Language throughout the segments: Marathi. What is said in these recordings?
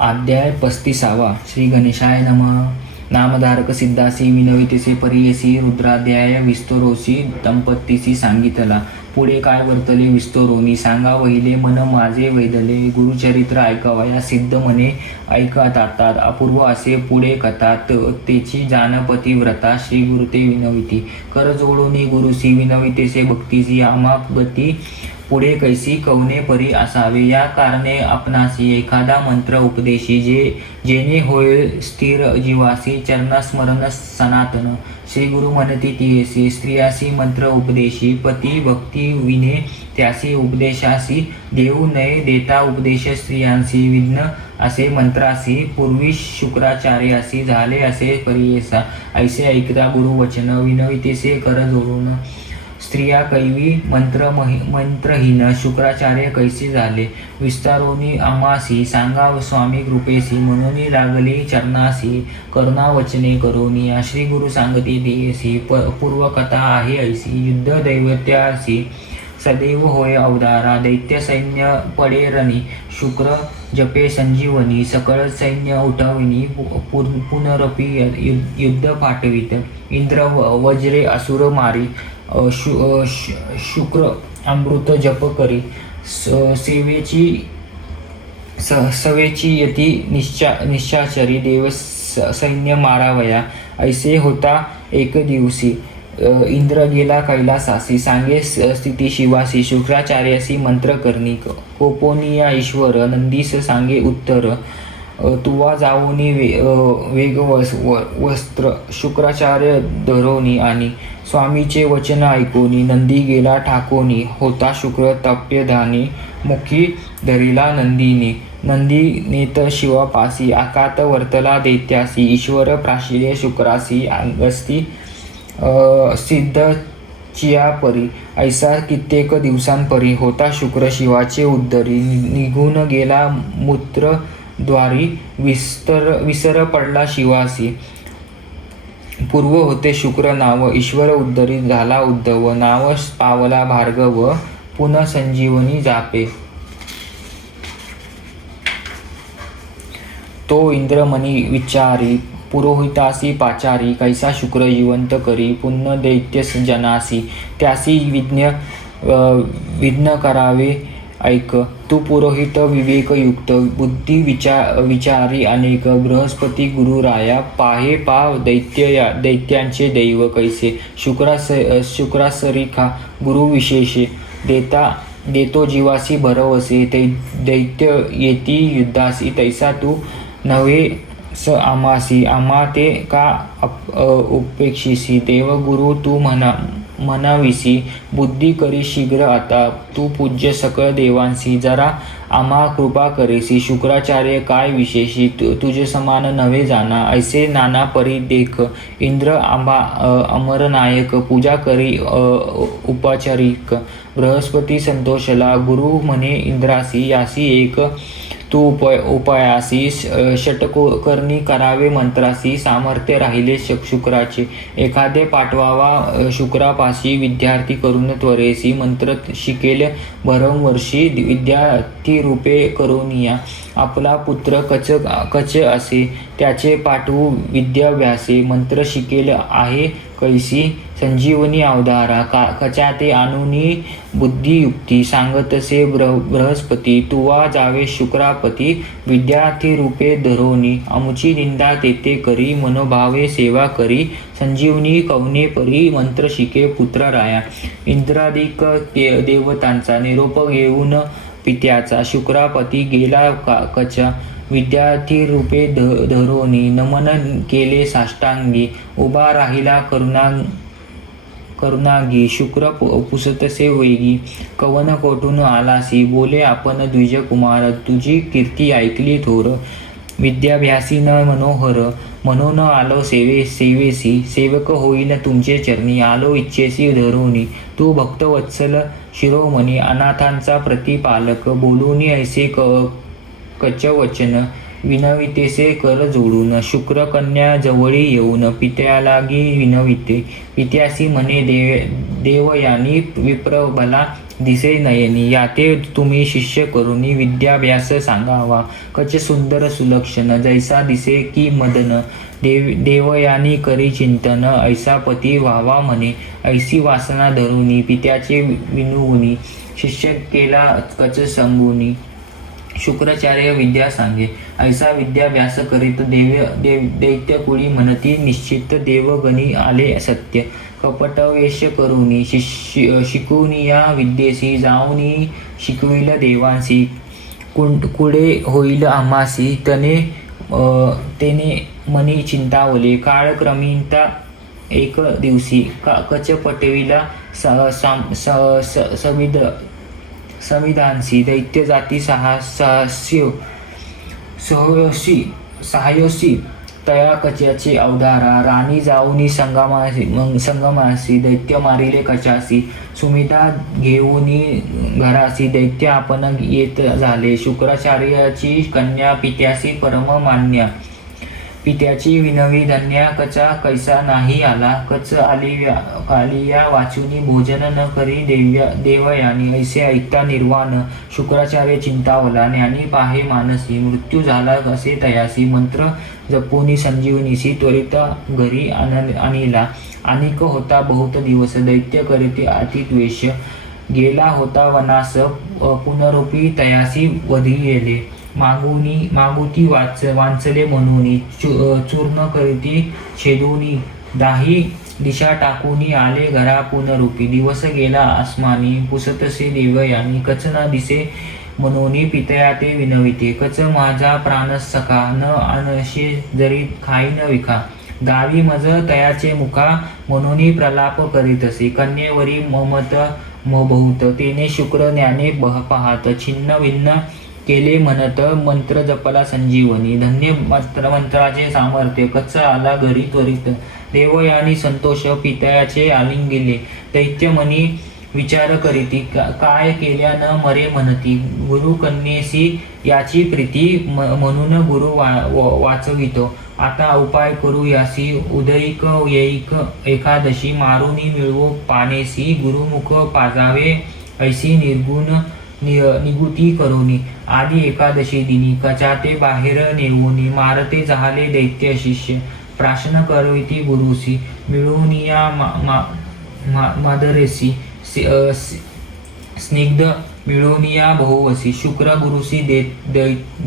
अध्याय 35. श्री गणेशाय नमः. नामधारक सिद्धासी विनवितेसे परियसी रुद्राध्याय विस्तरोसी दंपतीसी सांगितला. पुढे काय वर्तले विस्तरोनी सांगा वहिले मन माझे वैदले. गुरुचरित्र ऐकावया सिद्ध म्हणे ऐका तातात. अपूर्व असे पुढे कथा तेची जानपती व्रता. श्री गुरुते विनविती कर जोडोनी गुरुसी विनवितेसे भक्तीसी आमा गती पुढे कैसी कवने परी असावे. या कारणे आपणासी एखादा मंत्र उपदेशी जेणे होय स्थिर जीवासी चरणस्मरण सनातन. श्री गुरु म्हणती तियेसी स्त्रियासी मंत्र उपदेशी पती भक्ती विने त्यासी उपदेशासी देऊ नये देता उपदेश स्त्रियांसी विघ्न असे मंत्रासी पूर्वी शुक्राचार्यासी झाले असे परियेसा. ऐसे ऐकता गुरुवचन विनवितेसे कर जोडून स्त्रिया कैवी मंत्रहीन शुक्राचार्य कैसे झाले. विस्तारोनी आमासी सांगा स्वामी कृपेसी म्हणून लागली चरणासी करुणा वचने करोनी. श्री गुरु सांगती दियेसी पूर्वकथा आहे ऐसी. युद्ध दैवत्यासी सदैव होय अवतारा. दैत्य सैन्य पडे रणी शुक्र जपे संजीवनी. सकळ सैन्य उठविनी पुनरपी युद्ध पाठवित. इंद्र वज्रे असुर मारी शुक्र अमृत जप करी. सवेची यती निश्चाचरी देव सैन्य मारावया. ऐसे होता एक दिवशी इंद्र गेला कैलासासी सांगे स्थिती शिवासी. शुक्राचार्यासी मंत्र करणी कोपोनिया ईश्वर नंदीस सांगे उत्तर. तुवा जाऊनी वेग वस्त्र शुक्राचार्य धरोनी आणि स्वामीचे वचन ऐकोनी. नंदी गेला ठाकोनी होता शुक्र तप्यधानी. मुखी धरिला नंदीनी नंदी नेत शिवापासी. आकात वर्तला दैत्यासी ईश्वर प्राशिले शुक्रासी. अंगस्ती सिद्ध चिया परी. ऐसा कित्येक दिवसांपरी होता शुक्र शिवाचे उद्धरी. निघून गेला मूत्र द्वारी विसर पडला शिवासी. पूर्व होते शुक्र नाव ईश्वर उद्धरी झाला उद्धव. नाव पावला भार्गव पुनः संजीवनी जापे. तो इंद्रमणी विचारी पुरोहितासी पाचारी. कैसा शुक्र जिवंत करी पुन्हा दैत्य जनासी. त्यासी विघ्न करावे ऐक. तू पुरोहित विवेकयुक्त बुद्धी विचारी अनेक. बृहस्पती गुरुराया पाहे पाव दैत्यांचे दैव कैसे. शुक्रासरिखा गुरु विशेषे देतो जीवासी भरवसे. दैत्य येती युद्धासी तैसा तू नव्हे स आमासी. आम्हा ते का उपेक्षिसी. देवगुरु तू म्हणाविसी बुद्धी करी शीघ्र आता. तू पूज्य सकळ देवांसी जरा आम्हा कृपा करेसी. शुक्राचार्य काय विशेषी तुझे समान नव्हे जाना. ऐसे नाना परी देख इंद्र अमरनायक पूजा करी उपचारिक. बृहस्पती संतोषला गुरु म्हणे इंद्रासी. यासी एक तू उपायासी षटकर्णी करावे मंत्रासी. सामर्थ्य राहिले शुक्राचे एखादे पाठवावा शुक्रापाशी. विद्यार्थी करून त्वरेसी मंत्र शिकेल भरमवर्षी. विद्यार्थी रूपे करोनिया आपला पुत्र कच असे. त्याचे पाठवू विद्याभ्यासे. मंत्र शिकेल आहे कैसी संजीवनी अवधारा. कचाते आणुनी बुद्धियुक्ती सांगतसे बृहस्पती. तुवा जावे शुक्रापती विद्यार्थी रूपे धरोनी. अमुची निंदा तेथे करी मनोभावे सेवा करी. संजीवनी कवने परी मंत्र शिके पुत्र राया. इंद्रादिक देवतांचा निरोप घेऊन पित्याचा शुक्रापती गेला कचा. विद्यार्थी रूपे धरोनी नमन केले साष्टांगी. उभा राहिला करुणागी शुक्र पुसतसे वेगी. कवन कोठून आलासी बोले आपण द्विज कुमार. तुझी कीर्ती ऐकली थोर. विद्याभ्यासी न मनोहर म्हणून आलो सेवेसी. सेवक होईन तुमचे चरणी आलो इच्छेसी धरोनी. तू भक्तवत्सल शिरोमणी अनाथांचा प्रतिपालक. बोलूनी ऐसे कचवचन विनवितेसे कर जोडून. शुक्र कन्या जवळी येऊन पित्यालागी विनविते. पित्यासी म्हणे देवयानी विप्रबला दिसे नयनी याते तुम्ही शिष्य करुनी विद्याभ्यास सांगावा कच सुंदर सुलक्षण जैसा दिसे की मदन देवयानी करी चिंतन ऐसा पती व्हावा म्हणे ऐसी वासना धरुनी पित्याचे विनुवनी शिष्य केला कच संगुनी शुक्राचार्य विद्या सांगे ऐसा विद्याभ्यास करीत दैत्य कुळी म्हणती निश्चित देवगणी आले सत्य कपट वेश करुनी शिकूनी या विद्येसी जाऊनी शिकविल देवांसी कुडे होईल आम्हासी तेने मनी चिंतावले काळक्रमिता एक दिवशी कच पटविला संविधानसी दैत्य जाती सहायोशी तया कच्याचे अवधारा राणी जाऊनी संगमासी दैत्य मारिले कचासी सुमिधा घेऊनी घरासी दैत्य आपण येत झाले शुक्राचार्याची कन्या पित्यासी परम मान्या पित्याची विनवी धन्या कचा कैसा नाही आला कच आलिया वाचुनी भोजन न करी देवयानी ऐसे ऐकता निर्वाण शुक्राचार्य चिंतावला ज्ञानी पाहे मानसी मृत्यू झाला असे तयासी मंत्र जपुनी संजीवनीसी त्वरित घरी आणिला अनिक होता बहुत दिवस दैत्य करीते अतिद्वेष गेला होता वनास पुनरुपी तयासी वधी गेले मागुती वांचले म्हणून चूर्ण करीती छेदुनी दाही दिशा टाकूनी आले घरा पुनरुपी दिवस गेला आसमानी पुसतसे देवयानी कच न दिसे म्हणून पितया ते विनविते कच माझा प्राण सखा न अनशे जरी खाई न विखा गावी मज तयाचे मुखा म्हणून प्रलाप करीतसे कन्येवरी ममत बहुत तेने शुक्र ज्ञाने पाहत छिन्न भिन्न केले म्हणत मंत्र जपला संजीवनी धन्य मंत्राचे सामर्थ्य कच्च आला घरी त्वरित देवयानी संतोष पितयाचे आलिंगिले दैत्य मनी विचार करीती काय केल्या न मरे म्हणती गुरु कन्येसी याची प्रीती म्हणून गुरु वाचवितो आता उपाय करू यासी उदयिक येईक एकादशी मारुनी मिळवो पानेसी गुरुमुख पाजावे ऐसी निर्गुण निगुती करोनी आदी एकादशी दिनी कचाते बाहेर नेऊनी मारते झाले दैत्य शिष्य प्राशन करविती गुरुसी मिळवूनिया मादरेसी स्निग्ध मिळवूनिया बहुवसी शुक्र गुरुसी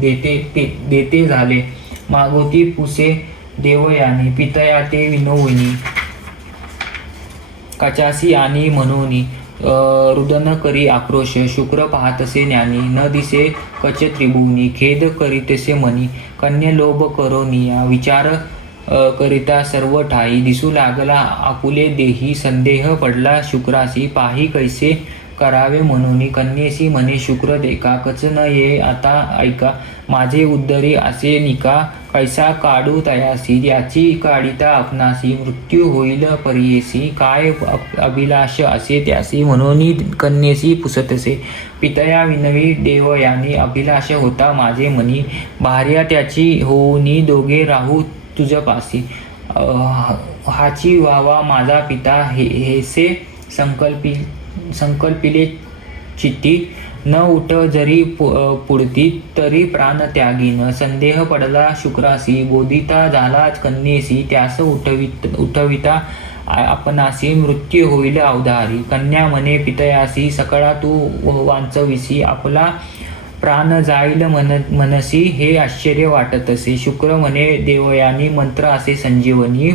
देते झाले मागोती पुसे देवयानी पितया ते विनोविनी कचासी आणि म्हणूनी रुदन करी आक्रोश शुक्र पाहतसे ज्ञानी न दिसे कच त्रिभुवनी खेद करीतसे मनी कन्या लोभ करोनिया विचार करिता सर्व ठाई दिसू लागला आकुले देही संदेह पडला शुक्रासी पाही कैसे करावे म्हणून कन्येसी म्हणे शुक्र देखा कच न ये आता ऐका माझे उद्धरी असे निका कैसा काढू तयासी याची काढिता आपणासी मृत्यू होईल परियेसी काय अभिलाष असे त्यासी म्हणून कन्येसी पुसतसे पितया विनवी देवयानी अभिलाष होता माझे मनी भार्या त्याची होऊनी दोघे राहू तुझपासी हाची व्हावा माझा पिता हेसे संकल्पिले चित्ती न उठ जरी पुढती तरी प्राण त्यागीन संदेह पडला शुक्रासी बोधिता झाला कन्येसी त्यास उठविता आपणासी मृत्यू होईल अवधारी कन्या म्हणे पितयासी सकळा तू वांचविसी आपला प्राण जाईल मनसी हे आश्चर्य वाटत असे शुक्र म्हणे देवयानी मंत्र असे संजीवनी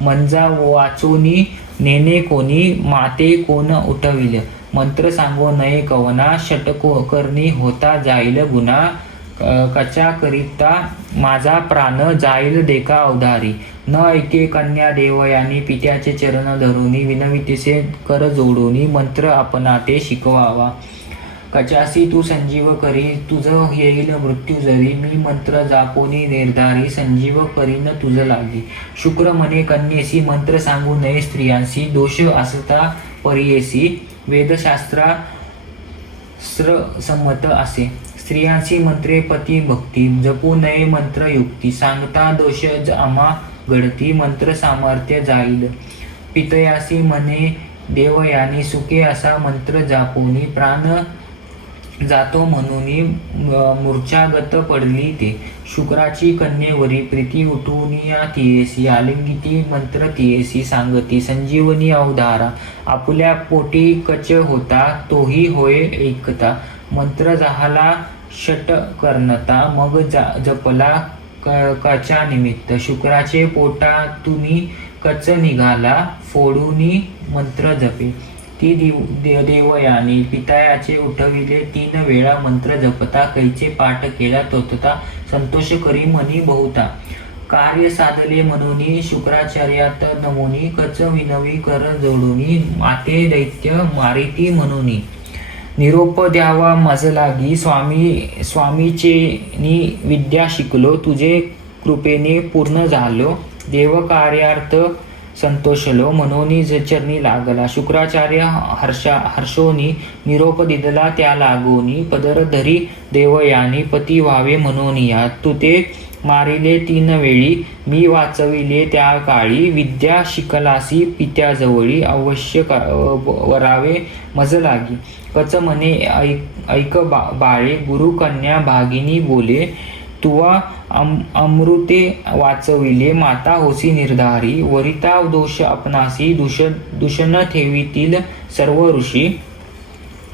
मंजा वाचोनी नेने कोणी माते कोण उठविल मंत्र सांगो नये कवना षटकोकर्णी होता जाईल गुन्हा कचा करिता माझा प्राण जाईल देखा अवधारी न ऐके कन्या देवयानी पित्याचे चरण धरुनी विनवितेसे कर जोडूनी मंत्र आपणा ते शिकवावा कचासी तू संजीव करी तुझ येईल मृत्यू जरी मी मंत्र जापोनी निर्धारी संजीव करीन तुझ लागी शुक्र म्हणे कन्येसी मंत्र सांगू नये स्त्रियांसी दोष असता परियेसी वेदशास्त्रा संमत असे स्त्रियांची मंत्रे पती भक्ती जपू नये मंत्र युक्ती सांगता दोष आम्हा घडती मंत्र सामर्थ्य जाईल पितयासी म्हणे देवयानी सुखे असा मंत्र जापोनी प्राण जातो म्हणून मूर्छागत पडली ते. शुक्राची कन्येवरी प्रीती उठून तियेसी आलिंगिती मंत्र तियेसी सांगती संजीवनी अवधारा. आपुल्या पोटी कच होता तोही होय ऐकता. मंत्र झाला षट करनता मग जपला कचा निमित्त. शुक्राचे पोटातूनी कच निघाला फोडूनी मंत्र जपे. ती देवयानी पितायाचे उठविले 3 वेळा मंत्र जपता. कैचे पाठ केला तोतता संतोष करी मनी बहुता. कार्य साधले म्हणून शुक्राचार्यात नमुनी कच विनवी कर जोडूनी. माते दैत्य मारिती म्हणून निरोप द्यावा मज लागी. स्वामीचेनी विद्या शिकलो तुझे कृपेने पूर्ण झालो. देव कार्यार्थ संतोषलो म्हणून चरणी लागला. शुक्राचार्य हर्षोनी निरोप दिदला त्या लागोनी. पदर धरी देवयानी पती व्हावे म्हणून या. तू ते मारिले 3 वेळी मी वाचविले त्या काळी. विद्या शिकलासी पित्याजवळी अवश्य वरावे मज लागी. कच म्हणे ऐक बाळे गुरु कन्या भागिनी बोले. तुवा अमृते वाचविले माता होसी निर्धारी. वरिता दोष आपणासी दूषण ठेवीतील सर्व ऋषी.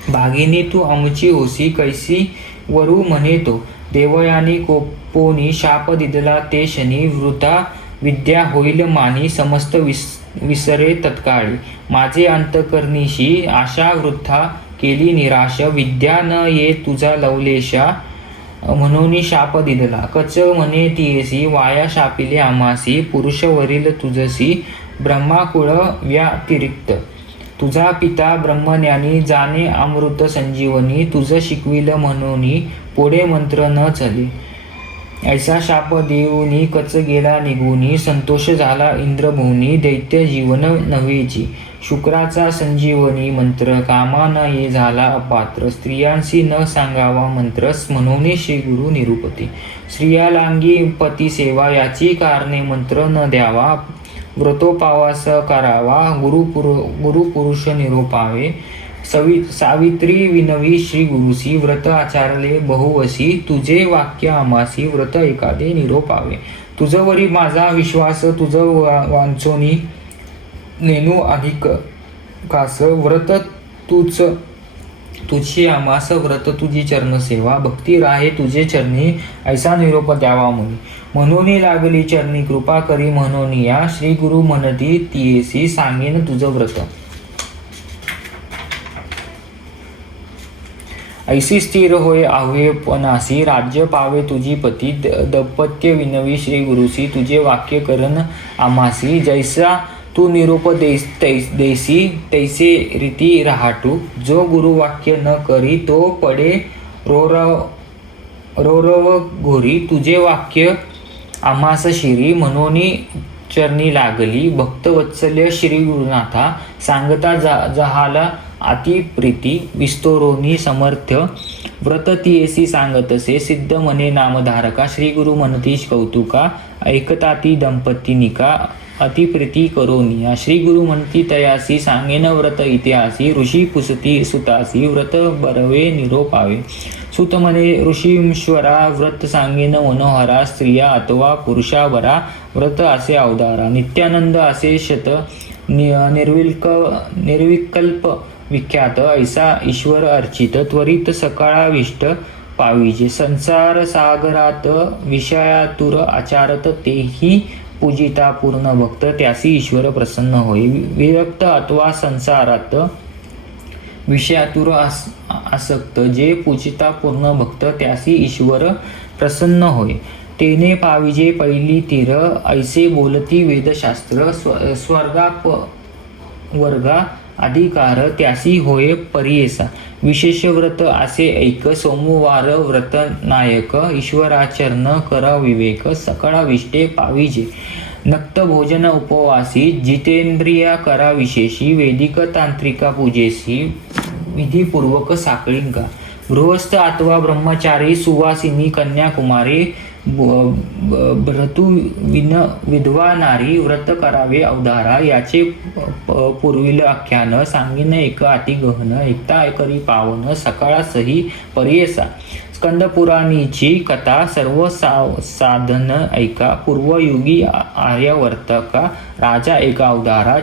भागिनी तू आमची होसी कैसी वरू म्हणे तो. देवयानी कोपोनी शाप दिदला ते शनी. वृथा विद्या होईल मानी समस्त विसरे तत्काळी. माझे अंतकरणीशी आशा वृथा केली निराश. विद्या न ये तुझा लवलेशा म्हणून शाप दिदला. कच म्हणे तियेसी वाया शापिले आमासी. पुरुषवरील तुझसी ब्रह्माकुळ व्यतिरिक्त. तुझा पिता ब्रह्मज्ञानी जाणे अमृत संजीवनी. तुझ शिकविल म्हणून पुढे मंत्र न चले. ऐसा शाप देऊनी कच गेला निघूनी. संतोष झाला इंद्रभुवनी दैत्य जीवन नव्हेची. शुक्राचा संजीवनी मंत्र कामा न ये झाला अपात्र. स्त्रियांशी न सांगावा मंत्र म्हणून श्री गुरु निरुपती. स्त्रियालांगी पती सेवा याची कारणे मंत्र न द्यावा. व्रतोपावास करावा गुरुपुरुष निरोपावे. सावित्री विनवी श्री गुरुसी व्रत आचारले बहुवसी. तुझे वाक्य आमासी व्रत एखादे निरोपावे. तुझवरी माझा विश्वास तुझ वांचोनी नेनू अधिक कास. व्रत तुझी आमास व्रत तुझी चरणसेवा. भक्ती राहे तुझे चरणी ऐसा निरोप द्यावा म्हणून लागली चरणी कृपा करी म्हणून या. श्री गुरु म्हणती तियेसी सांगेन तुझ व्रत. ऐसी स्थिर होय आव्हेपणासी. राज्य पावे तुझी पती. दंपत्य विनवी श्री गुरुसी. तुझे वाक्य करण आमासी. जैसा तू निरोप देसी तैसे रीती राहाटू. जो गुरु वाक्य न करी तो पडे रोरव घोरी. तुझे वाक्य आमास शिरी म्हणून चरणी लागली. भक्तवत्सल्य श्री गुरुनाथा सांगता जहाला अति प्रीती. विस्तोरोनी समर्थ्य व्रत तियेसी सांगतसे. सिद्ध म्हणे नामधारका. श्री गुरु म्हणतीश कौतुका. ऐकता ती दंपतीनिका अतिप्रीती करोनिया. श्री गुरु म्हणती तयासी सांगेन व्रत इतिहासी. ऋषी पुसती सुतासी व्रत बरवे निरोपावे. सुत म्हणे ऋषीश्वरा व्रत सांगेन मनोहरा. स्त्रिया अथवा पुरुषा बरा व्रत असे अवधारा. नित्यानंद असे शत निर्विकल्प विख्यात. ऐसा ईश्वर अर्चित त्वरित सकाळाविष्ट पाविजे. संसार सागरात विषयातुर आचारत तेही पूजिता पूर्ण भक्त. त्यासी ईश्वर प्रसन्न होय. विरक्त अथवा संसारात विषयातुर आसक्त. जे पूजिता पूर्ण भक्त त्यासी ईश्वर प्रसन्न होय. तेने पाविजे पहिली तीर. ऐसे बोलती वेदशास्त्र. वर्गा अधिकार त्यासी होय परियेसा. विशेष व्रत असे ऐक. सोमवार व्रत नायक. ईश्वराचरण कर विवेक. सकाळाविष्टे पाविजे. नक्त भोजन उपवासी. जितेंद्रिया करा विशेषी. वैदिक तांत्रिका पूजेसी विधीपूर्वक साखळींका. गृहस्थ अथवा ब्रह्मचारी. सुवासिनी कन्याकुमारी. भ्रतु विधवा नारी व्रत करावे अवधारा याचे पूर्वील आख्यान सांगीन एक अति गहन एकता करी पावन सकाळासही पर्येसा स्कंद पुराणीची कथा सर्व साधन ऐका पूर्वयुगी आर्यवर्तका राजा एका अवधारा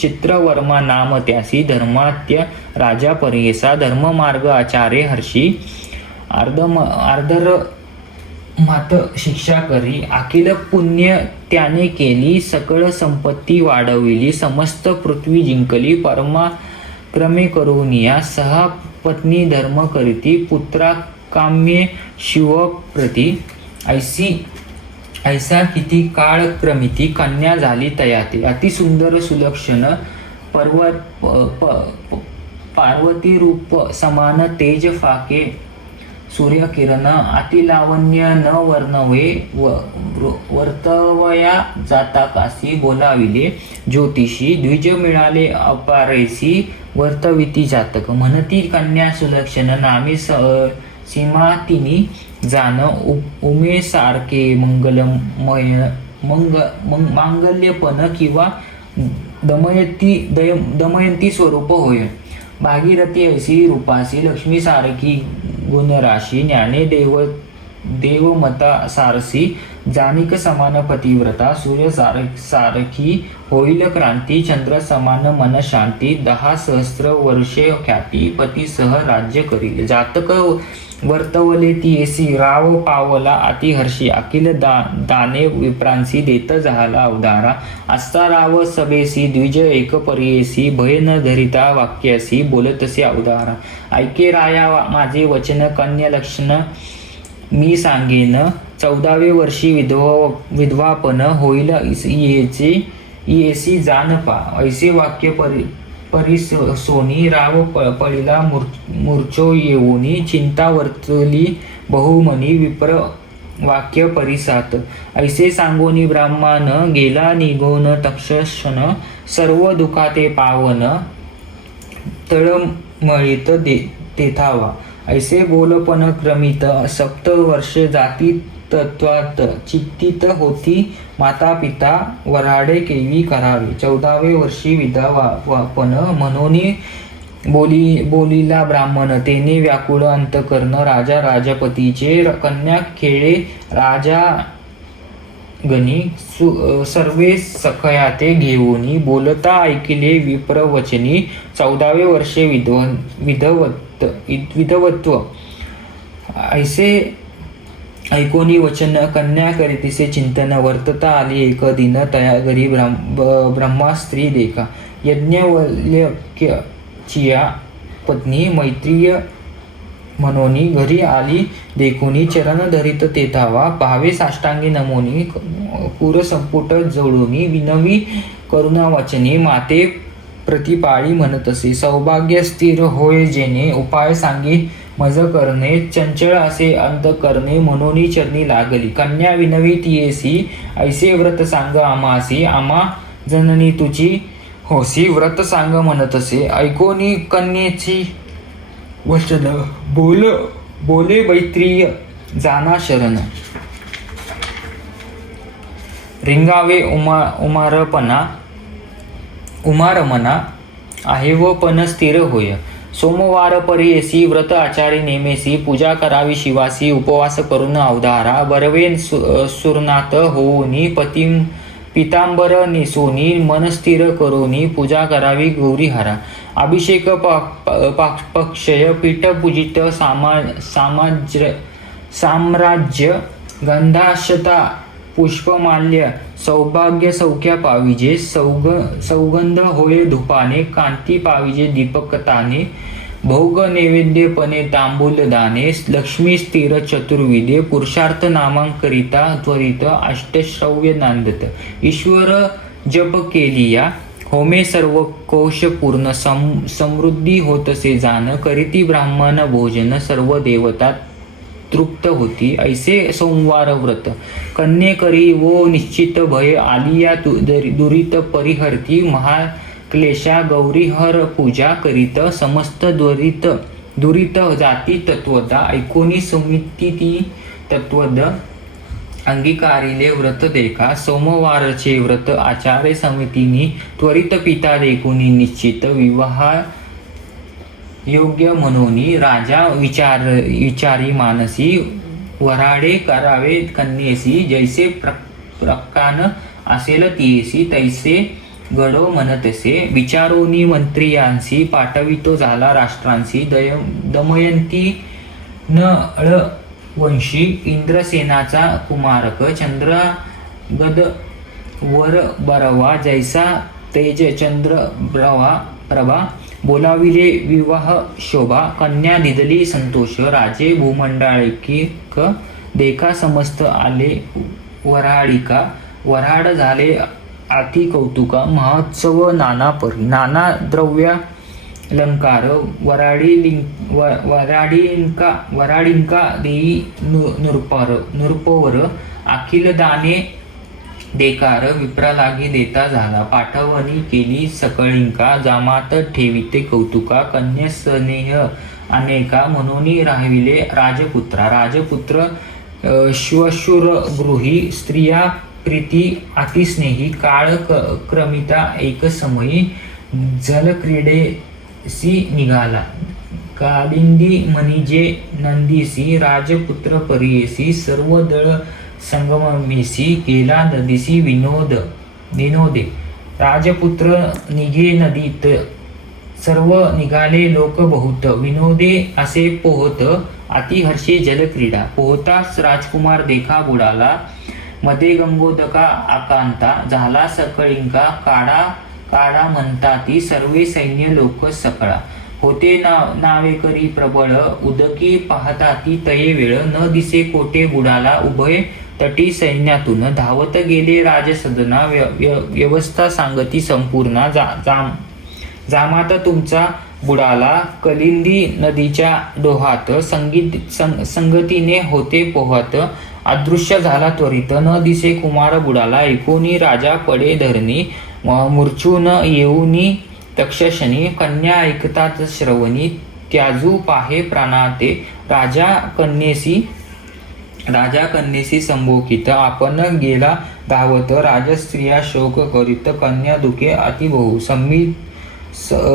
चित्रवर्मा नाम त्यासी धर्मात्य राजा पर्येसा धर्ममार्ग आचार्य हर्षी आर्धर मात शिक्षा करी अखिल पुण्य त्याने केली सकळ संपत्ती वाढविली समस्त पृथ्वी जिंकली परमाक्रमे करुनिया सहा पत्नी धर्म करीती पुत्रा काम्ये शिवप्रती ऐसा किती काळ क्रमिती कन्या झाली तयाती अतिसुंदर सुलक्षण पार्वती रूप समान तेज फाके सूर्यकिरण अतिलावण्य न वर्णवे वर्तवया जाता कासी बोलाविले ज्योतिषी द्विज मिळाले अपारेसी वर्तविती जातक म्हणती कन्या सुलक्षण नामी सीमा तिनी जाण उमेसारखे मांगल्यपण किंवा दमयंती स्वरूप होय भागीरथी ऐसी रूपासी लक्ष्मी सारखी गुणराशी ज्ञाने देवमता सारसी जानिक समान पतिव्रता सूर्य सारखी होईल क्रांती चंद्र समान मन शांती 10 सहस्र वर्षे ख्याती पतीसह राज्य करील जातक वर्तवले तियेसी राव पावला अतिहर्षी अखिल दाने विप्रांसी देत झाला अवधारा आस्था राव सभेसी द्विज एक पर्येसी भय न धरिता वाक्यासी बोलतसे अवधारा ऐके राया माझे वचन कन्या लक्षण मी सांगेन 14वे वर्षी विधवापन होईल येसी जानपा ऐसे वाक्य परिसोनी राव पळीला मूर्छो येऊनी चिंता वर्तली बहुमनी विप्र वाक्य परिसात ऐसे सांगोनी ब्राह्मण गेला निघोन तक्षण सर्व दुखाते पावन तळमळीत तेथावा ऐसे बोलपण क्रमित 7 वर्षे जाती तत्वात चित्तित होती माता पिता वराडे केवी करावे 14वे वर्षी विधवापन म्हणून बोलिला ब्राह्मण तेने व्याकुळ अंतकरण राजा राजपतीचे कन्या खेळे राजा गणी सर्वे सखयाते घेऊनी बोलता ऐकिले विप्रवचनी 14वे वर्षे विधवत्व ऐसे ऐकोनी वचन कन्या करीतिसे चिंतन वर्तता आली एक दिन तया घरी ब्रह्मा स्त्री देखा यज्ञवल्क्यचिया पत्नी मैत्रीय मनोनी घरी आली देखुनी चरण धरित तेथावा पाहावे साष्टांगी नमोनी पुरसंपुट जोडूनी विनवी करुणा वचनी माते प्रतिपाळी म्हणत असे सौभाग्य स्थिर होय जेणे उपाय सांगी मज करणे चंचळ असे अंत करणे म्हणून चरणी लागली कन्या विनवी तियेसी ऐसे व्रत सांग आमासी आमा जननी तुझी होसी व्रत सांग म्हणत असे ऐकोनी कन्येची वचन बोले मैत्रीय जाना शरण रिंगावे उमारमना आहे व पण स्थिर होय सोमवार पर्येसी व्रत आचारी नेमेसी पूजा करावी शिवासी उपवास करून अवधारा बरवे सुरनाथ होऊनी पितांबर नेसोनी मन स्थिर करोनी पूजा करावी गौरीहारा अभिषेक पक्षय पीठ पूजित साम्राज्य गंधाशता पुष्पमाल्य सौभाग्य सौख्या पाविजे सौगंध होय धुपाने कांती पाविजे दीपकताने भोग नैवेद्यपणे तांबूल दाने लक्ष्मी स्थिर चतुर्विदे पुरुषार्थ नामांकरिता त्वरित अष्टश्रव्य नांदत ईश्वर जप केलिया होमे सर्व कोश पूर्ण समृद्धी होतसे जाण करीती ब्राह्मण भोजन सर्व देवता तृप्त होती ऐसे सोमवार व्रत कन्ये करी वो निश्चित भय आलिया दुरित परिहरती महाक्लेशा गौरीहर पूजा करीत समस्त दुरित जाती तत्वदा ऐकोनी समिती तत्वद अंगीकारिले व्रत देखा सोमवारचे व्रत आचार्य समितीने त्वरित पिता देखुनी निश्चित विवाह योग्य म्हणून राजा विचारी मानसी वराडे करावे कन्येसी जैसे प्रकान असेल तियेसी तैसे गडो म्हणतसे विचारोनी मंत्रियांसी पाठवितो झाला राष्ट्रांसी दमयंती नळ वंशी इंद्रसेनाचा कुमारक चंद्रगद वर बरवा जैसा तेज चंद्र प्रभा बोलाविले विवाह शोभा कन्या दिदली संतोष राजे भूमंडळिक देखा समस्त आले वराडिका वराड झाले अति कौतुका महोत्सव नाना परी नाना द्रव्य अलंकार वराडिंका देई नृपवर अखिल दाने देकार विप्रालागी देता झाला पाठवणी केली सकळिंका जामात ठेविते कौतुका कन्या स्नेह अनेका म्हणून राहिविले राजपुत्र श्वशुर गृही स्त्रिया प्रीती अतिस्नेही काळ क्रमिता एक समयी जलक्रीडेसी निघाला कालिंदी मनिजे नंदीसी राजपुत्र परियेसी सर्व दळ संगममेसी गेला नदीसी विनोदे राजपुत्र निघे नदीत सर्व निघाले लोक बहुत विनोदे असे पोहत अतिहर्षे जलक्रीडा पोहताच राजकुमार देखा बुडाला मध्ये गंगोदका आकांता झाला सकळिंका काडा म्हणता ती सर्वे सैन्य लोक सकळा होते नावेकरी प्रबळ उदकी पाहता ती तये वेळ न दिसे कोठे बुडाला उभय तटी सैन्यातून धावत गेले राजसदना व्यवस्था सांगती संपूर्ण जामात तुमचा बुडाला कलिंदी नदीच्या डोहात संगतीने होते पोहत अदृश्य झाला त्वरित न दिसे कुमार बुडाला ऐकोनी राजा पडे धरणी मूर्छून येऊनी तक्षशनी कन्या ऐकतात श्रवणी त्याजू पाहे प्राणाते राजा कन्येसी संभोकित आपण गेला धावत राजस्त्रिया शोक करीत कन्या दुखे अतिबहू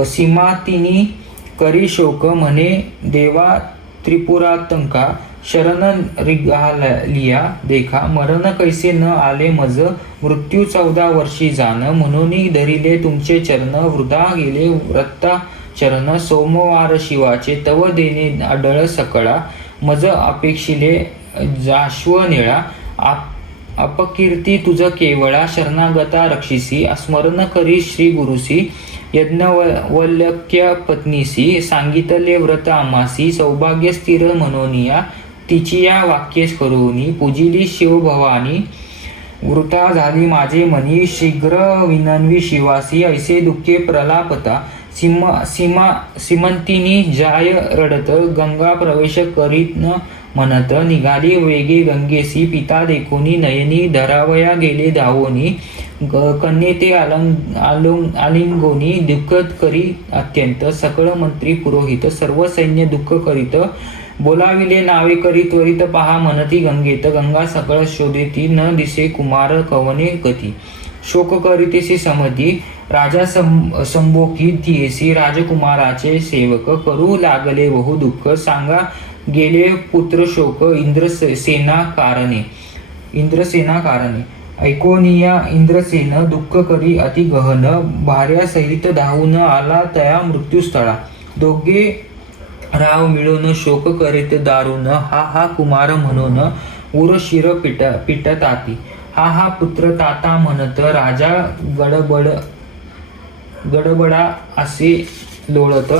सीमा तिनी करी शोक म्हणे देवा त्रिपुरातंका शरण रिगालिया देखा मरण कैसे न आले मज मृत्यू 14 वर्षी जाण म्हणून धरिले तुमचे चरण वृथा गेले व्रता चरण सोमवार शिवाचे तव देणे अडळ सकळा मज अपेक्षिले जाश्व निळा अपकीर्ती तुझ केवळा शरणागता रक्षिसी स्मरण करी श्री गुरुसी यज्ञवल्क्य पत्नीसी सांगितले व्रत आमासी सौभाग्य स्थिर मनोनिया तिची या वाक्ये करोनी पूजिली शिवभवानी वृथा झाली माझे मनी शीघ्र विनन्वी शिवासी ऐसे दुःखे प्रलापता सीमंतिनी जाय रडत गंगा प्रवेश करीत न म्हणत निघाली वेगे गंगेसी पिता देखोनी नयनी धरावया गेले धावोनी कन्येते आलिंगोनी दुःख करी अत्यंत सकळ मंत्री पुरोहित सर्व सैन्य दुःख करीत बोलाविले नावे करी त्वरित पहा म्हणती गंगेत गंगा सकळ शोधेती न दिसे कुमार कवने गती शोक करीतेसी समती राजा संभोखी थियेसी राजकुमाराचे सेवक करू लागले बहु दुःख सांगा गेले पुत्र शोक इंद्रसेना कारणे ऐकोनिया इंद्रसेन दुःख करी अति गहन भार्या सहित धावून आला तया मृत्यूस्थळा दोघे राव मिळून शोक करीत दारुण हा कुमार म्हणून उरशिर पिटताती हा पुत्र ताता म्हणत राजा गडबडा असे लोळत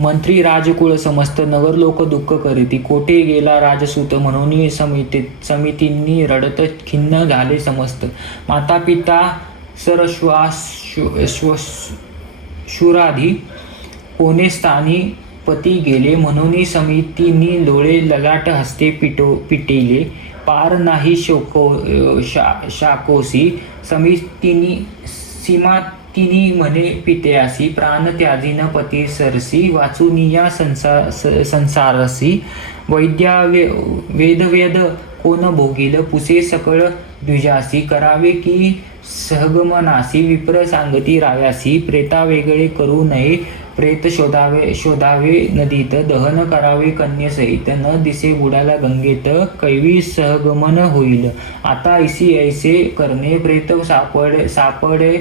मंत्री राजकुळ समस्त नगरलोक दुःख करीती कोठे गेला राजसूत म्हणून समितींनी रडत खिन्न झाले समस्त माता पिता शूराधी कोणे स्थानी पती गेले म्हणून समितींनी डोळे ललाट हस्ते पिटेले पार नाही शाकोसी सीमा तिनी म्हणे पित्यासी प्राण त्याजीन पती सरसी वाचुनिया संसारसी वैद्या वेद कोण भोगील पुसे सकळ द्विजासी करावे की सहगमनासी विप्र सांगती राव्यासी प्रेता वेगळे करू नये प्रेत शोधावे नदीत दहन करावे कन्येसहित न दिसे बुडाला गंगेत कैवी सहगमन होईल आता ऐसे करणे प्रेत सापडे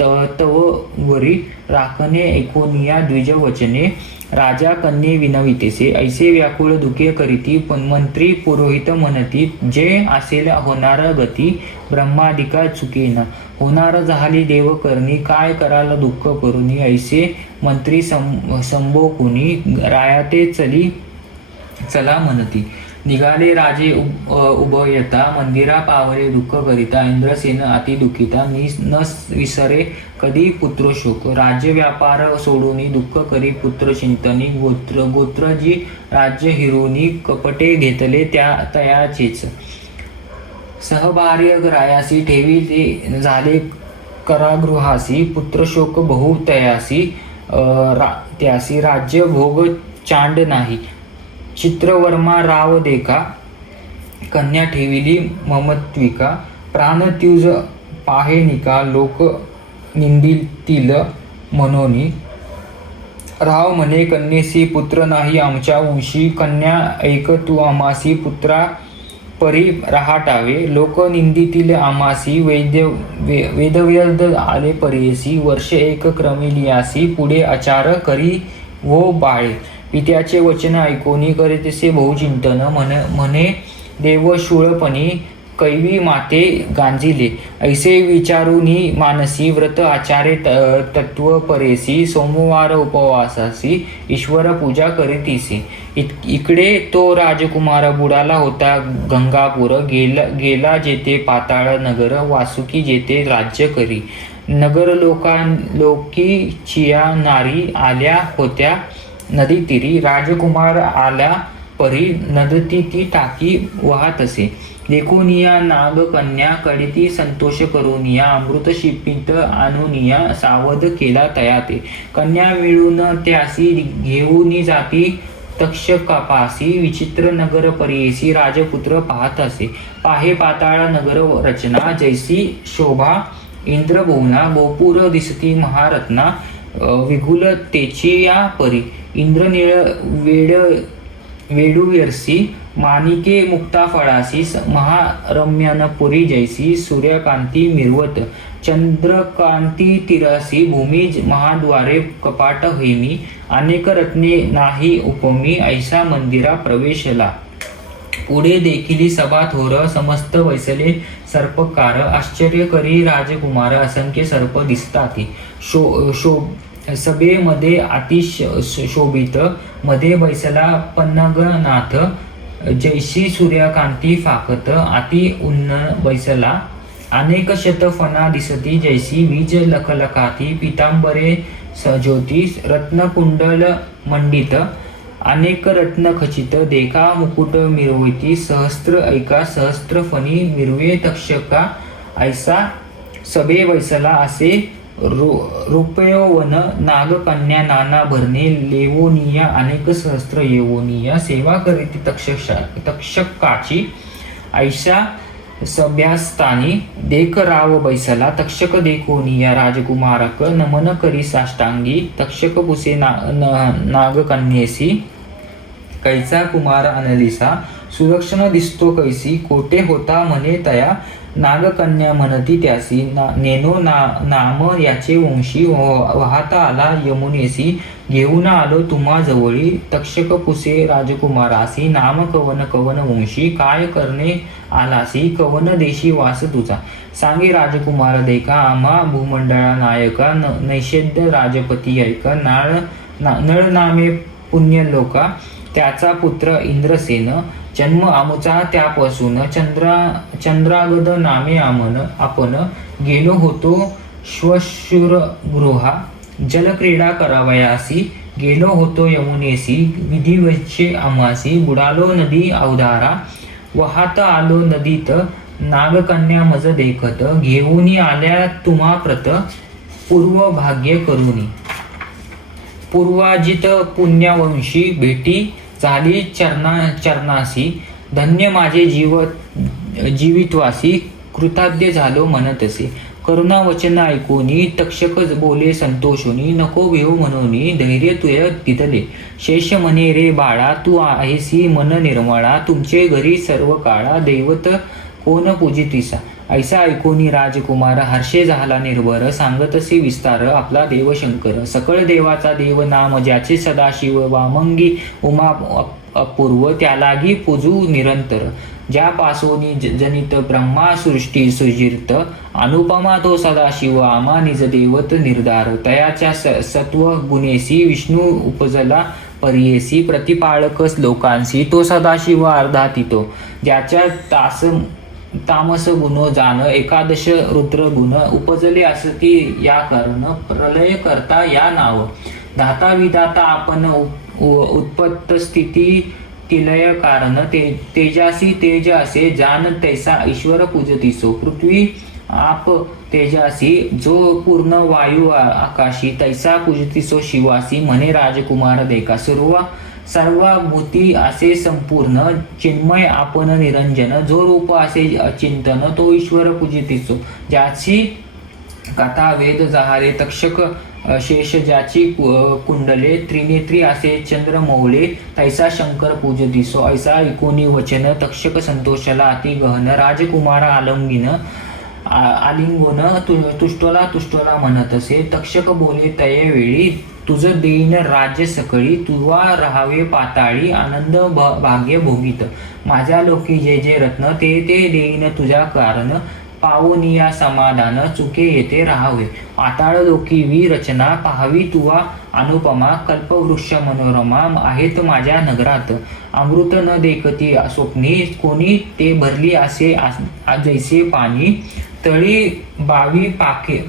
तव वरी राखणे ऐकोनिया द्विज वचने राजा कन्ये विनवितेसे ऐसे व्याकुळ दुखे करीती मंत्री पुरोहित म्हणती जे असेल होणार गती ब्रह्मादिका चुकेना होणार झाली देव करणी काय कराल दुःख करुनी ऐसे मंत्री संबोकुनी रायाते चला म्हणती निघाले राजे उभयता मंदिरा पावले दुःख करिता इंद्रसेन अति दुःखिता न विसरे कधी पुत्रशोक राज्य व्यापार सोडून दुःख करी पुत्र चिंतनी गोत्र जी राज्य हिरोनी कपटे घेतले त्या तयाचेच सहभार्य रायासी ठेवी ते झाले करागृहासी पुत्रशोक बहु तयासी त्यासी राज्य भोग चांड नाही चित्रवर्मा राव देखा कन्या ठेविली ममत्विका प्राणत्युज पाहेनिका लोक निंदितील मनोनी राव म्हणे कन्येसी पुत्र नाही आमच्या वंशी कन्या ऐक तू आमासी पुत्रा परी रहाटावे लोक निंदितील आमासी वेदव्यर्ध आले परेसी वर्ष एक क्रमिलियासी पुढे आचार करी वो बाळे पित्याचे वचन ऐकोनी करीतसे बहुचिंतन म्हणे देवशूळपणी कैवी माते गांजिले ऐसे विचारुनी मानसी व्रत आचारे तत्व परेसी सोमवार उपवासासी ईश्वर पूजा करीतीसी इकडे तो राजकुमार बुडाला होता गंगापूर गेला जेथे पाताळ नगर वासुकी जेथे राज्य करी नगर लोकी चिया नारी आल्या होत्या नदी तीरी राजकुमार आला परी नदती ती टाकी वाहत असे देखोनिया नाग कन्या कडिती संतोष करोनिया अमृत शिपित आणुनिया सावध केला तयाते कन्या मिळून त्यासी घेऊन जाती तक्षकापासी विचित्र नगर परियेसी राजपुत्र पाहत असे पाहे पाताळ नगर रचना जैसी शोभा इंद्रभुवना गोपुर दिसती महारत्ना विगुलतेची या परी इंद्रनीळ वेडुयर्सी माणिके मुक्ता फळासी महारम्यान पुरी जैसी सूर्यकांती मिरवत चंद्रकांती तिरासी भूमी महाद्वारे कपाट हेमी अनेक रत्ने नाही उपमी ऐसा मंदिरा प्रवेशला पुढे देखील सभा थोर समस्त वैसले सर्पकार आश्चर्य करी राजकुमार असंख्य सर्प दिसतात सभेमध्ये शोभित मध्ये बैसला पन्नगनाथ जैशी सूर्यकांती फाकत अति उन्न बैसला अनेक शतफणा दिसती जैसी वीज लखलखाती पितांबरे सजोती रत्नकुंडल मंडित अनेक रत्न खचित देखा मुकुट मिरवती सहस्त्र ऐका सहस्त्र फणी मिरवे तक्षका ऐसा सभे बैसला असे रुपयवन नागकन्या नाना भरणे लेवोनिया अनेक सहस्त्र येवोनिया सेवा करीती तक्षकाची ऐशा सभ्यास्थानी देख राव बैसला तक्षक देखोनिया राजकुमारक नमन करी साष्टांगी तक्षक पुसे नागकन्येसी कैचा कुमार अनलिसा सुलक्षण दिसतो कैसी कोटे होता म्हणे तया नागकन्या म्हणती त्यासी नेनो नाम याचे वंशी वाहता आला यमुनेसी घेऊन आलो तुम्हा जवळी तक्षक पुसे राजकुमारासी नाम कवन कवन वंशी काय करणे आलासी कवन देशी वास तुझा सांगे राजकुमार देखा आम्हा भूमंडळा नायका नैषेद्य राजपती ऐका नळ नामे पुण्यलोका त्याचा पुत्र इंद्रसेन जन्म आमुचा त्यापासून चंद्रागद नामे आपण गेलो होतो श्वशुरगृहा जलक्रीडा करावयासी गेलो होतो यमुनेसी विधिवच्चे आमासी बुडालो नदी अवधारा वाहत आलो नदीत नागकन्या मज देखत घेऊनी आल्या तुम्हा प्रत पूर्व भाग्य करुनी पूर्वाजित पुण्यवंशी भेटी झाली चरणासी, धन्य माझे जीवित्वासी, कृताद्य झालो म्हणतसे. करुणा वचन ऐकोनी तक्षक बोले संतोषोनी, नको भेऊ म्हणोनी धैर्य तुय तिथले. शेष म्हणे रे बाळा, तू आहेसी मन निर्मळा, तुमचे घरी सर्व काळा, दैवत कोण पूजितिसा. ऐसा ऐकोनी राजकुमार हर्षे झाला निर्भर, सांगतसे विस्तार आपला देव शंकर. सकळ देवाचा देव नाम, ज्याचे सदाशिव वामंगी उमा अपूर्व, त्यालागी पूजू निरंतर. ज्या पासोनी जनित ब्रह्मा सृष्टी सुजिर्त, अनुपमा तो सदाशिव आमा निज देवत निर्धार. तयाच्या सत्व गुणेसी विष्णू उपजला परियेसी, प्रतिपाळक लोकांसी तो सदाशिव अर्धातीतो. ज्याच्या तामस गुण जाण, एकादश रुद्र गुण उपजले असती या कर्ण. प्रलय करता या नाव, धाता विधाता आपण उत्पत्त स्थिती तिलय कारण. तेजासी तेज असे जान, तैसा ईश्वर पूजतीसो. पृथ्वी आप तेजासी, जो पूर्ण वायू आकाशी, तैसा पूजतीसो शिवासी. म्हणे राजकुमार देखा, सर्व भूती असे संपूर्ण, चिन्मय आपण निरंजन. जो रूप असे अचिंतन, तो ईश्वर पूजितीसो. ज्याची कथा वेद जहाले तक्षक शेष, ज्याची कुंडले त्रिनेत्री असे चंद्र मौळे, तैसा शंकर पूजतीसो. ऐसा ऐकोनी वचन तक्षक संतोषला अति गहन, राजकुमार आलिंगोन तुष्टोला म्हणतसे. तक्षक बोले तये वेळी, तुझ देईन राज्य सकळी, तुवा राहावे पाताळी, आनंद भाग्य भोगीत. माझ्या लोकी जे जे रत्न, ते देईन तुझ्या कारण, पावनिया समाधान, चुके येथे राहावे. पाताळ लोकी वी रचना, पाहावी तुवा अनुपमा, कल्पवृक्ष मनोरमा आहेत माझ्या नगरात. अमृत न देखती स्वप्नी, कोणी ते भरली असे जैसे पाणी, तळी बावी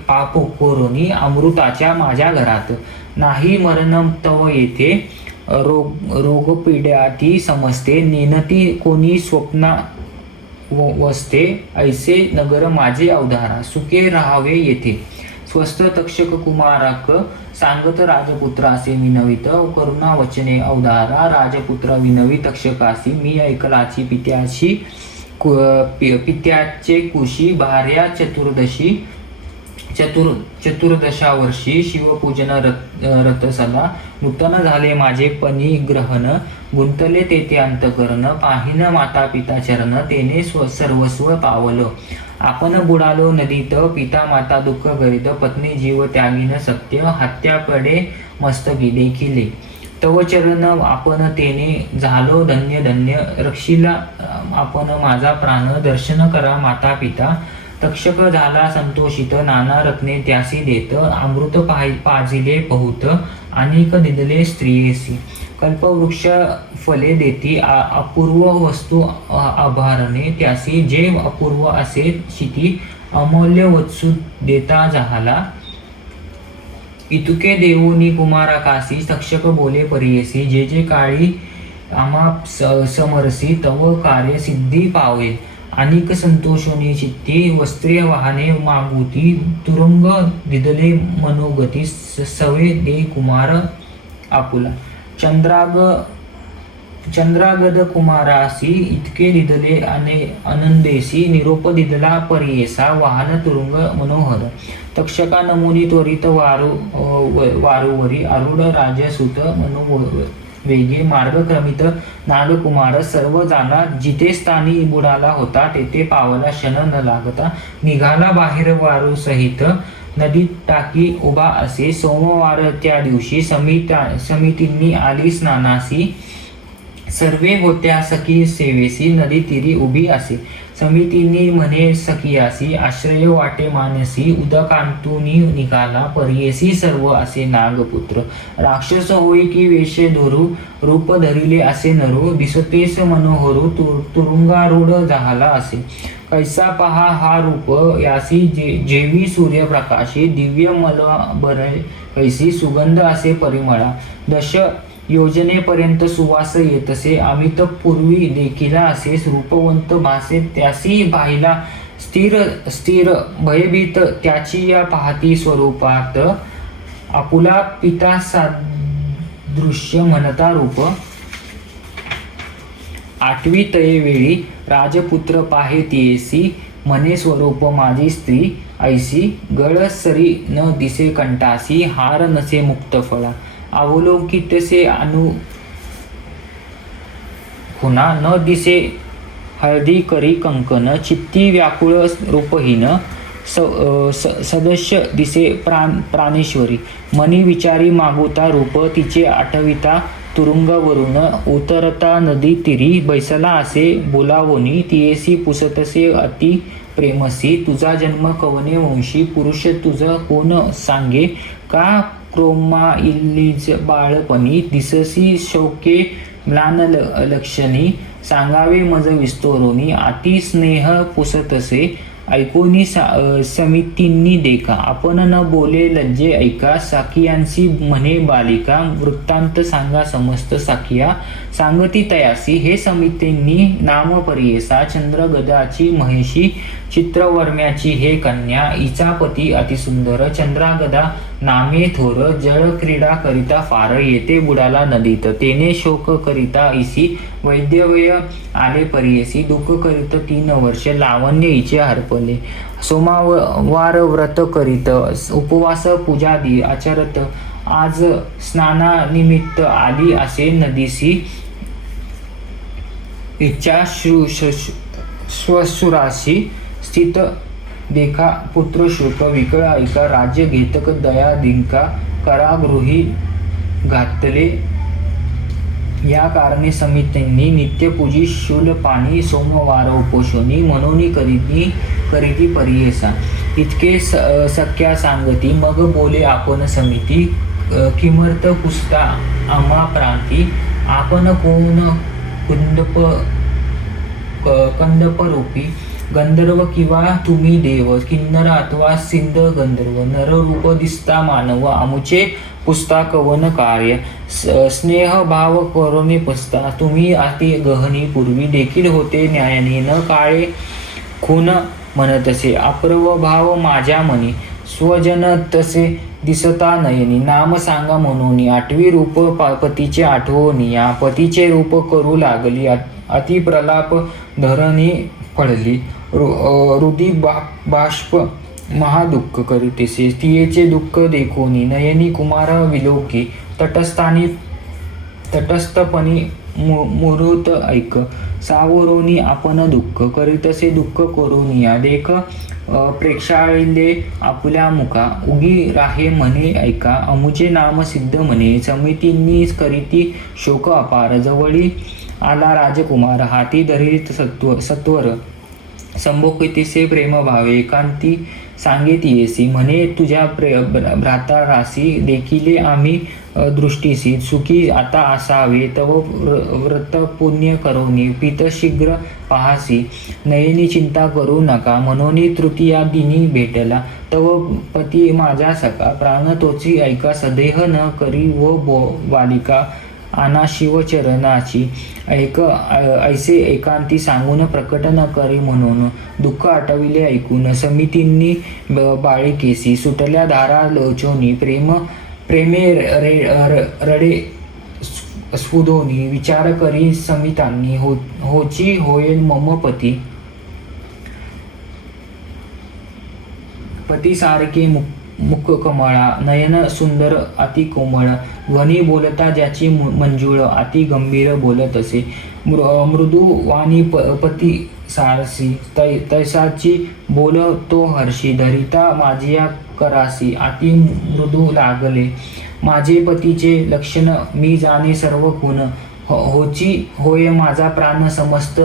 पोखोरोनी अमृताच्या माझ्या घरात. नाही मरण तव येथे, रोगपीड्याती समजते, नेनती कोणी स्वप्ना वसते. ऐसे नगर माझे अवधारा, सुखे राहावे येथे. स्वस्त तक्षक कुमारक सांगत राजपुत्रासे विनवित, करुणा वचने अवधारा. राजपुत्र विनवी तक्षकासी, मी ऐकलाची पित्याचे कुशी. भार्या चतुर्दशा वर्षी, शिवपूजन रतसला. नूतन झाले माझे पनिग्रहण, गुंतले तेथे अंतकरण. पाहिन माता पिता चरण, तेने सर्वस्व पावलं. आपण बुडालो नदीत, पिता माता दुःख करीत. पत्नी जीव त्यागीन सत्य, हत्या पडे मस्तकी देखिले. तव चरण आपण तेने झालो धन्य धन्य, रक्षिला आपण माझा प्राण. दर्शन करा माता पिता. तक्षक झाला संतोषित, नाना रत्ने त्यासी देत. अमृत पाजिले बहुत, अनेक दिदले स्त्रियेसी. कल्पवृक्ष फले देती, अपूर्व वस्तू आभारणे त्यासी. जे अपूर्व असे शिती, अमूल्य वत्सु देता जहाला. इतुके देवोनी कुमाराकासी, तक्षक बोले परियेसी. जे जे काळी आम्हा समरसी, तव कार्य सिद्धी पावे. अनेक संतोषोनी चित्ती, वस्त्रे वाहने मागुती. तुरुंग दिदले मनोगती, सवे दे कुमार आपुला. चंद्रागद कुमारासी, इतके दिदले आनंदेसी. निरोप दिदला परियेसा, वाहन तुरुंग मनोहर. तक्षका नमुनी त्वरित वारुवरी, आरूढ राजसुत वेगे. मार्गक्रमित नागकुमार सर्व जाणा, जिथे स्थानी बुडाला होता तेथे पावला क्षण न लागता. निघाला बाहेर वारू सहित, नदीत टाकी उभा असे. सोमवार त्या दिवशी समितींनी आली स्नानासी. सर्वे होत्या सखी सेवेसी, नदी तीरी उभी असे. समितींनी म्हणे सखियासी, आश्रय वाटे मानसी. उदकांतूनी निघाला परियेसी, सर्व असे नागपुत्र. राक्षस होई की वेश धरू, रूप धरिले असे नरू. दिसतेस मनोहरू, तुरुंगारूढ झाला असे. कैसा पहा हा रूप यासी, जेवी सूर्यप्रकाशी. दिव्य मलबरे कैसी, सुगंध असे परिमळा. दश योजनेपर्यंत सुवास येतसे. अमित पूर्वी देखिला असे. रूपवंत भासे त्यासी पाहिला. स्थिर भयभीत त्याची या पाहती स्वरूपात. आपुला पिता सादृश्य म्हणता रूप. आठवी तये वेळी राजपुत्र पाहे तियेसी, म्हणे स्वरूप माझी स्त्री ऐसी, गळ सरी न दिसे कंठासी, हार नसे मुक्त फळा, अवलोकितसे खुना, न दिसे हळदी करी कंकन, चित्ती व्याकुळ रूपहीन, सदस्य दिसे प्राणेश्वरी, मनी विचारी मागुता रूप, तिचे आठविता तुरुंगावरून, उतरता नदी तिरी, बैसला असे बोलावोनी, तियेसी पुसतसे अति प्रेमसी, तुझा जन्म कवने वंशी, पुरुष तुझ कोण सांगे, का क्रोमाइलीज बाळपणी, दिससी शौके म्लान लक्षणी, सांगावे मज विस्तोरोनी, अति स्नेह पुसतसे ऐकोनी समितींनी देखा, आपण न बोले लज्जे ऐका, साखियांसी म्हणे बालिका, वृत्तांत सांगा समस्त साखिया, सांगती तयासी हे समितींनी नाम परियेसा, चंद्रगदाची महेशी, चित्रवर्म्याची हे कन्या, हिचा पती अतिसुंदर, चंद्रागदा नामे थोर, जळ क्रीडा करिता फार, येते बुडाला नदीत, तेने शोक करिता ऐसी, वैद्यवय आले परियेसी, दुःख करीत 3 वर्ष, लावण्य हिचे हरपले, सोमवार व्रत करीत, उपवास पूजादी आचरत, आज स्नानानिमित्त आली असे नदीसी, इच्छा श्वशुराशी, स्थित देखा पुत्र शोक, विकळ ऐका राज्य घेतक दया दिंका, करागृही घातले, या कारणे समितींनी नित्यपूजी शूल पाणी, सोमवार उपोषणी, मनोनी करीती परियेसा, इतके सख्या सांगती, मग बोले आपण समिती, किमर्थ पुसता आम्हा प्रांती, आपण कोण कंदपरूपी, गंधर्व किंवा तुम्ही देव, किन्नर अथवा सिंध गंधर्व, नररूप दिसता मानव, आमुचे पुसता कवन कार्य, स्नेह भाव करोने पुसता, तुम्ही अति गहनी, पूर्वी देखील होते न्यायाने, न काळे खून म्हणतसे, अप्रव भाव माझ्या मनी, स्वजन तसे दिसता नयनी, नाम सांगा म्हणून, आठवी रूप पतीचे आठवणी, या पतीचे रूप करू लागली, अति प्रलाप धरणी पडली, हृदी बाष्प महादुःख करीतेसे, तियेचे दुःख देखोनी, नयनी कुमार विलोकी, तटस्थपणी मुहूर्त ऐक, सावरोनी आपण दुःख करीतसे, दुःख करोनिया देख, प्रेक्षाळले आपुल्या मुखा, उगी राहे म्हणे ऐका, अमुचे नाम सिद्ध म्हणे, समितींनी करीती शोक अपार, जवळी आला राजकुमार, हाती धरीत सत्वर, संभोगितीसे प्रेम भावे, एकांती सांगेतीयेसी, म्हणे तुझ्या भ्रातारासी, देखिले आम्ही दृष्टीसी, सुखी आता असावे, तव व्रत पुण्य करोनी, पित शीघ्र पाहासी, नयनी चिंता करू नका, म्हणून तृतीया दिनी भेटला, तव पती माझा सखा, प्राण तोची ऐका, सदेह न करी व बालिका, आना शिवचरणाची, ऐसे एकांती सांगून प्रकट न करी, म्हणून दुःख आटविले ऐकून, समितींनी बाळिकेसी, सुटल्या धारा लोचोनी, प्रेमे रडे स्फुदोनी, विचार करी समितांनी, होची होईल मम पती सारखे मुख कमळा, नयन सुंदर अति कोमळ, ध्वनी बोलता ज्याची मंजुळ, अति गंभीर बोलत असे, मृदू वाणी पती सारसी, तैसाची बोल तो हर्षी, धरिता माझिया करासी, अति मृदू लागले, माझे पतीचे लक्षण मी जाणे सर्व गुण, होची होय माझा प्राण समस्त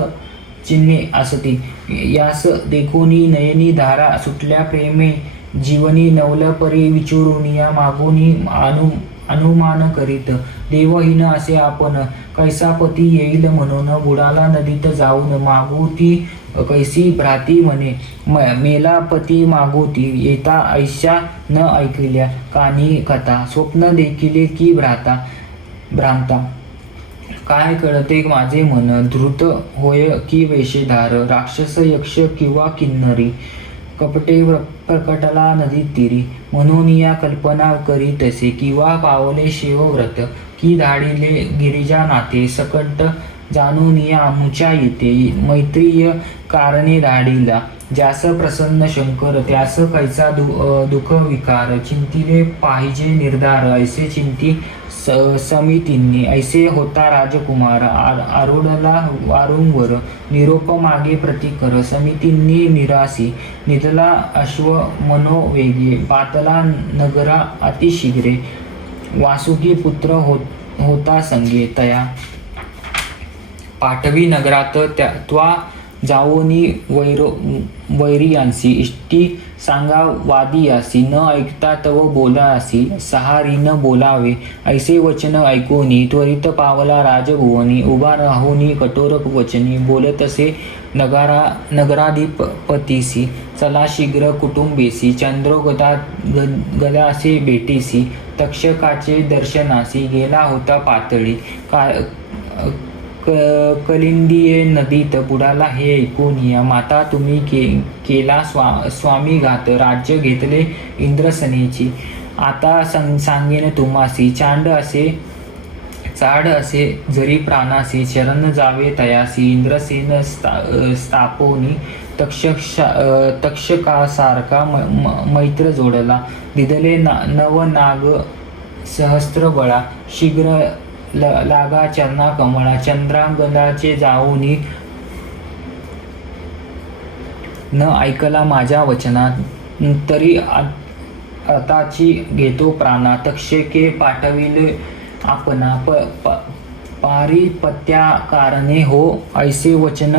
चिन्हे असती, यास देखोनी नयनी धारा सुटल्या, प्रेमे जीवनी नवल परी विचुरुनिया, मागोनी अनुमान करीत, देवहीन असे आपण, कैसा पती येईल म्हणून, बुडाला नदीत जाऊन, मागुती कैसी भ्राती म्हणे, मेला पती मागुती, येता ऐशा न ऐकल्या कानी कथा, स्वप्न देखिले की भ्रांता, काय कळते माझे मन, धृत होय की वेशधार, राक्षस यक्ष किंवा किन्नरी, कपटे प्रकटला नदी तीरी, म्हणून या कल्पना करी तसे, किंवा पावले शिवव्रत, की धाडिले गिरिजा नाथे, सकट जाणून आमुच्या येते मैत्रीय कारणे धाडिला. ज्यास प्रसन्न शंकर त्यास कैचा दुःख विकार. चिंतिले पाहिजे निर्धार ऐसे चिंती समितींनी. ऐसे होता राजकुमार आरूढला वारंवर. निरोप मागे प्रतिकर समितींनी निरासी. निधला अश्व मनोवेगे पातला नगरा अतिशीघ्रे. वासुकी पुत्र होता संगे तया. पाठवी नगरात त्वा जावोनी वैरियांसी. इष्टी सांगा वादियासी. न ऐकता तव बोलासी. सहारीन बोलावे ऐसे वचन ऐकोनी. त्वरित पावला राजभुवनी. उभा राहोनी कठोर वचनी. बोलतसे नगराधिपतीसी. चला शीघ्र कुटुंबेसी. गदासे भेटीसी. तक्षकाचे दर्शनासी. गेला होता पातळी. कलिंदिये नदीत बुडाला हे ऐकूनिया. माता तुम्ही केला स्वामीघात. राज्य घेतले इंद्रसेनेची. आता सांगेन तुम्हासी. चाड असे जरी प्राणासी. शरण जावे तयासी. इंद्रसेन स्थापोनी. तक्षकासारखा मैत्र जोडला. दिदले नवनाग सहस्त्र बळा. शीघ्र लागा चरणा कमळा. चंद्रांगणाचे जाऊनी न ऐकला माझ्या वचना. तरी आताची घेतो प्राणा. तक्षके पाठविले आपणा. पारिपत्या कारणे हो ऐसे वचन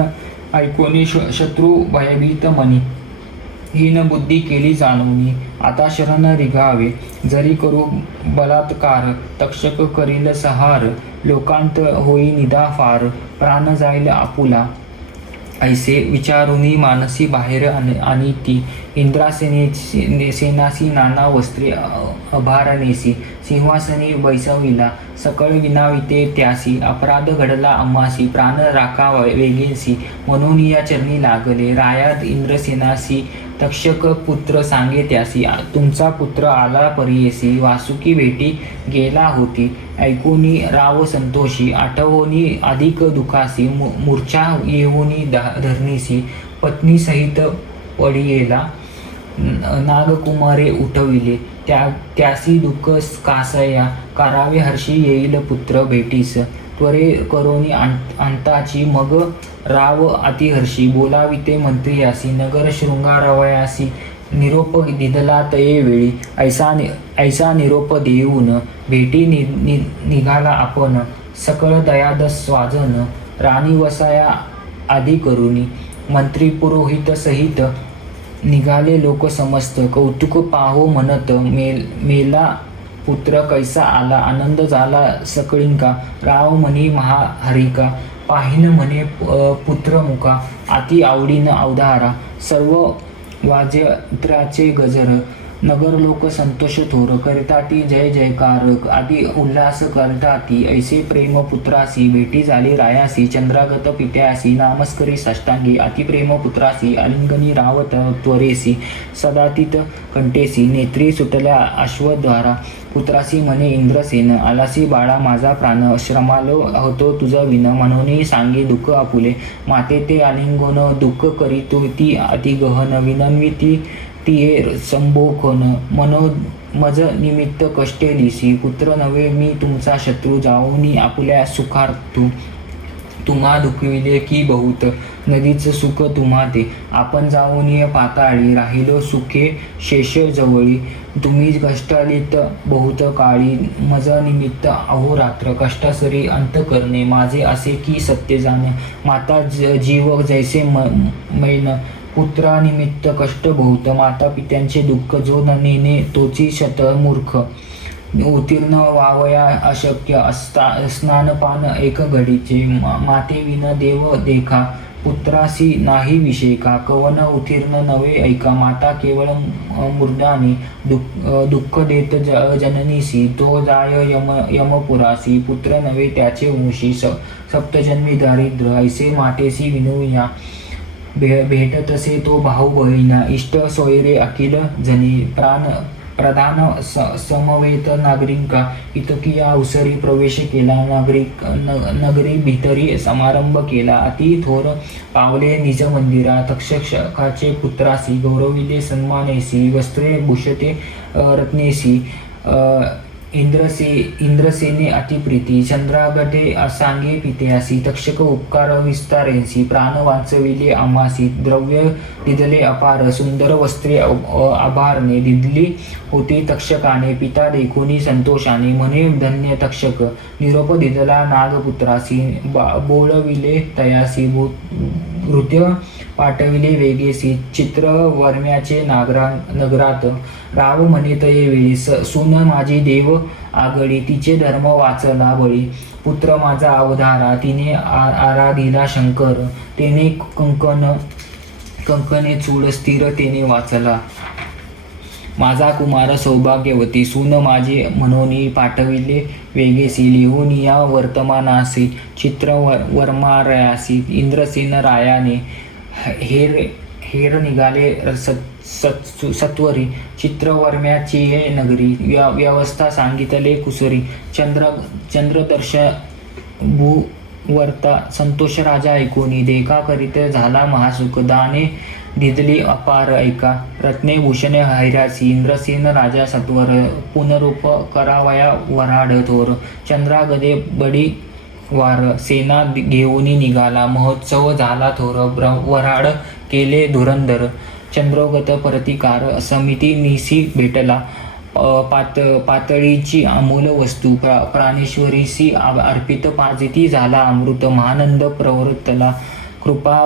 ऐकोनी. शत्रू भयभीत मनी. हीन बुद्धी केली जाणूनी. आता शरण रिघावे जरी करू बलात्कार. तक्षक करील सहार. लोकांत होई निदा फार. प्राण जाईल आपुला. ऐसे विचारुनी मानसी बाहेर अनिती. सेनासी नाना वस्त्रे अभारणेसी. सिंहासनी बैसविला. सकळ विनाविते त्यासी. अपराध घडला आम्हासी. प्राण राखा वेगेसी. म्हणून या चरणी लागले. रायात इंद्रसेनासी. तक्षक पुत्र सांगे त्यासी. तुमचा पुत्र आला परियेसी. वासुकी भेटी गेला होती. ऐकूनी राव संतोषी. आठवणी अधिक दुखासी. मूर्छा येऊनी धरणीसी. पत्नी सहित पडियेला. नागकुमारे उठविले. त्यासी दुःख कासया. करावे हर्षी येईल पुत्र भेटीस. त्वरे करोनी अंताची. मग राव अतिहर्षी. बोलाविते मंत्रियासी. नगर शृंगारवयासी. निरोप दिदला तये वेळी. ऐसा निरोप देऊन भेटी निघाला आपण. सकळ दयाद स्वाजन. राणी वसाया आदी करुनी. मंत्री पुरोहित सहित निघाले लोक समस्त. कौतुक पाहो म्हणत. मेला पुत्र कैसा आला. आनंद झाला सकळींका. राव म्हणी महाहरिका. पाहिन म्हणे पुत्रमुखा. अति आवडीन अवधारा. सर्व वाजंत्र्याचे गजर. नगर लोक संतोष थोर. करिताती जय जयकार. आदी उल्हास करताती. ऐसे प्रेम पुत्रासी. भेटी झाली रायासी. चंद्रागत पित्यासी. नामस्करी साष्टांगी. अतिप्रेम पुत्रासी. आलिंगनी रावत त्वरेसी. सदातीत कंठेसी. नेत्री सुटल्या अश्वद्वारा. पुत्रासी म्हणे इंद्रसेन. आलासी बाळा माझा प्राण. श्रमालो होतो तुझ विन. म्हणून सांगे दुःख आपुले. माते ते आलिंगन. दुःख करीतो ती अतिगहन. विनम्विती तिये संबोखन. मज निमित्त कष्टे दिसी. पुत्र नव्हे मी तुमचा शत्रू. जाऊनी आपुल्या सुखार्थू. तुम्हा दुखविले की बहुत. नदीच सुख तुम्हा ते. आपण जाऊन पाताळी. राहिलो सुखे शेष जवळी. तुम्ही कष्टालीत बहुत काळी. मज निमित्त अहोरात्र. कष्टासरी अंत करणे. माझे असे की सत्य जाण. माता जीव जैसे मैन. पुत्रानिमित्त कष्ट बहुत. माता पित्यांचे दुःख जो नेणे तोची शतमूर्ख. उत्तीर्ण वावया अशक्य. स्नानपान एक घडीचे. मातेविन देव देखा. पुत्रासी नाही विषेका. कवन उत्तीर्ण नवे ऐका. माता केवळ मूर्धानी. दुःख देत जननीसी. तो जाय यमपुरासी. पुत्र नवे त्याचे वंशी. सप्तजन्मी दारिद्र्य. ऐसे मातेसी विनुया. भेटतसे तो भाऊ बहिणा. इष्ट सोयरे अखिल जनी. प्राण प्रधान समवेत नागरिका इतकी अवसरी प्रवेश केला. नगरी भितरी समारंभ केला. अति थोर पावले निज मंदिरा. तक्षकाचे पुत्रासी गौरविले सन्मानेसी. वस्त्रे भूषते रत्नेसी. इंद्रसेने अतिप्रीती. चंद्रागटे सांगे पित्यासी. तक्षक उपकार विस्तारेसी. प्राण वाचविले आम्हासी. द्रव्य दिदले अपार. सुंदर वस्त्रे आभारणे दिदली होती तक्षकाने. पिता देखुनी संतोषाने. म्हणे धन्य तक्षक. निरोप दिदला नागपुत्रासी. बोलविले तयासी. नृत्य पाठविले वेगेसी. चित्र वर्म्याचे नगरात. राव म्हणे तये वेळी. सून माझी देव आगळी. तिचे धर्म वाचला बळी. पुत्र माझा अवधारा. तिने आराधिला शंकर. तेने कंकणे चूड स्थिर तेने वाचला. माझा कुमार सौभाग्यवती. सून माझे म्हणून पाठविले वेगेसी. लिहून या वर्तमानासी. चित्र वर्मारयासी. इंद्रसेन रायाने हेर निघाले सत्वरी. चित्रवर्म्याची नगरी. व्यवस्था सांगितले कुसरी. चंद्रदर्श भूवर्ता. संतोष राजा ऐकूनी. देखा करीत झाला महासुख. दाने दिदली अपार ऐका. रत्ने भूषणे हैरासी. इंद्रसेन राजा सत्वर. पुनरूप करावया वराड थोर. चंद्रागदे बडी वार. सेना घेऊनी निघाला. महोत्सव झाला थोर. वराड केले धुरंधर. चंद्रोगत प्रतिकार. समिती निसी भेटला. पातळीची अमूल वस्तू. प्राणेश्वरीसी अर्पित. पाजिती झाला अमृत. महानंद प्रवर्तला. कृपा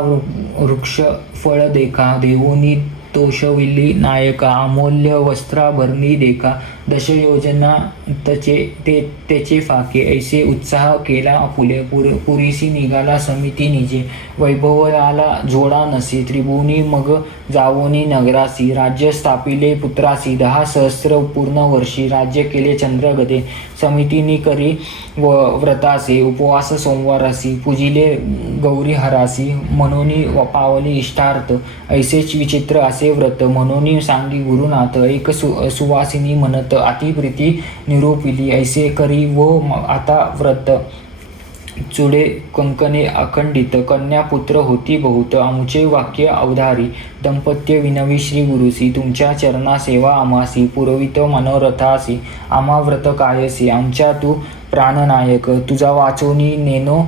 वृक्ष फळ देखा. देवोनी तोषविली नायका. अमूल्य वस्त्राभरणी देखा. दशयोजना त्याचे फाके. ऐसे उत्साह केला फुले. पुरीसी निघाला समिती निजे. वैभवाला जोडा नसे. त्रिभुवनी मग जावोनी नगरासी. राज्य स्थापिले पुत्रासी. 10 सहस्र पूर्ण वर्षी. राज्य केले चंद्रगदे. समितीनी करी व्रतासे. उपवास सोमवारासी. पूजिले गौरी हरासी. म्हणून पावली इष्टार्थ. ऐसेच विचित्र असे व्रत. म्हणून सांगी गुरुनाथ. एक सुवासिनी म्हणत अतिप्रीती निरोपिली. ऐसे करी व आता व्रत. चुडे कंकणे अखंडित. कन्या पुत्र होती बहुत. आमुचे वाक्य अवधारी. दंपत्य विनवी श्री गुरुसी. तुमच्या चरणा सेवा आमासी. पुरवित मनोरथासी. आम्हा व्रत कायसी. आमच्या तू प्राणनायक. तुझा वाचोनी नेनो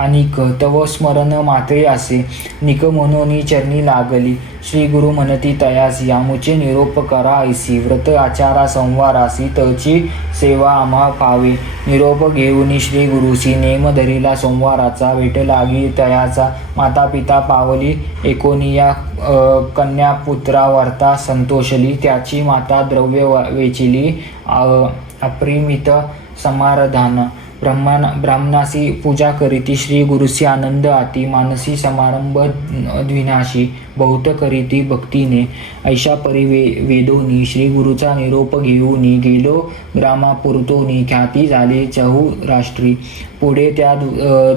अनिक. तव स्मरण मात्रे असे. निक म्हणून चरणी लागली. श्री गुरु म्हणती तयासी. आमुचे निरोप करा ऐसी. व्रत आचारा संवारासी. तची सेवा आम्हा पावे. निरोप घेऊन श्री गुरुसी. नेम धरिला सोमवाराचा. भेट लागी तयाचा. माता पिता पावली एकोनिया. कन्या पुत्रा वर्ता संतोषली. त्याची माता द्रव्य वेचिली. अप्रिमित समारधान. ब्राह्मणासी पूजा करीती. श्री गुरुसी आनंद आती. मानसी समारंभ द्विनाशी. बहुत करीती भक्तीने. ऐशा परी वेदोनी. श्री गुरुचा निरोप घेऊनी. गेलो ग्रामापुरतोनी. ख्याती झाले चहू राष्ट्री. पुढे त्या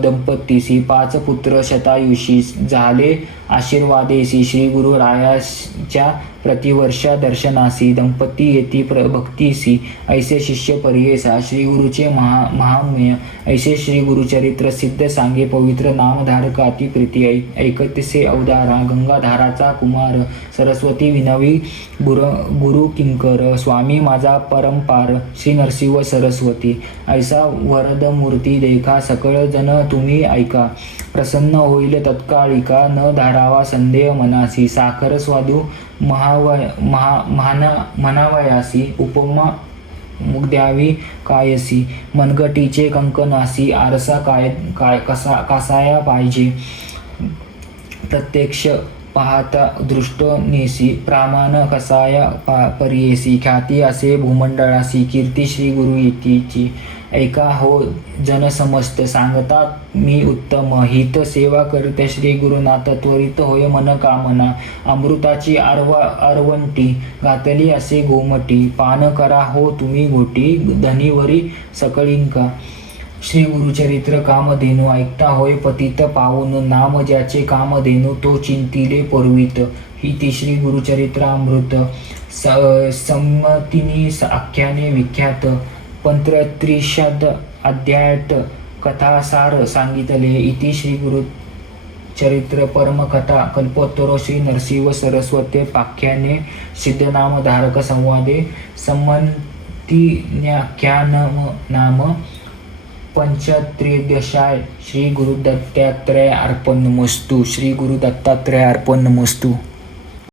दंपतीसी 5 पुत्र शतायुषी. झाले आशीर्वादेसी. श्री गुरु रायाच्या प्रतिवर्षा दर्शनासी. दंपती येती भक्तीसी. ऐसे शिष्य परियेसा. श्री गुरुचे महात्म्य. ऐसे श्री गुरुचरित्र सिद्ध सांगे. पवित्र नामधारक अतिप्रीती. ऐकतसे अवधारा. गंगाधाराचा कुमार. सरस्वती विनवी गुरु किंकर. स्वामी माझा परंपार. श्री नरसिंह सरस्वती. ऐसा वरद मूर्ती देखा. सकळ जन तुम्ही ऐका. प्रसन्न होईल तत्काळिका. न धारावा संदेह मनासी. साखर स्वादू म्हणावयासी. उपमा द्यावी कायसी. मनगटीचे कंकनासी. आरसा कसाया पाहिजे. प्रत्यक्ष पाहता दृष्ट नेसी. प्रामाण कसाया परियेसी. ख्याती असे भूमंडळासी. कीर्ती श्री गुरु येतीची. ऐका हो जन समस्त. सांगतात मी उत्तम. हित सेवा करते श्री गुरुनाथ. त्वरित होय मन कामना. अमृताची आरवंटी. घातली असे गोमटी. पान करा हो तुम्ही घोटी. धनीवरी सकळींका. श्री गुरुचरित्र कामधेनू ऐकता होय पतित पावन, नाम ज्याचे कामधेनू तो चिंतिले पुरवित. ही श्री गुरुचरित्र अमृत संमतीनी आख्याने विख्यात. पंत्रत्रिशद अध्यायात कथासार सांगितले. इति श्री गुरुचरित्र परमकथा कल्पोत्तरो श्री नरसिंह सरस्वती पाख्याने सिद्धनामधारक संवादे संमतीन्याख्यानम नाम पंचत्रिदशाय. श्री गुरु दत्तात्रय अर्पणमस्तु. श्री गुरु दत्तात्रय अर्पणमस्तु.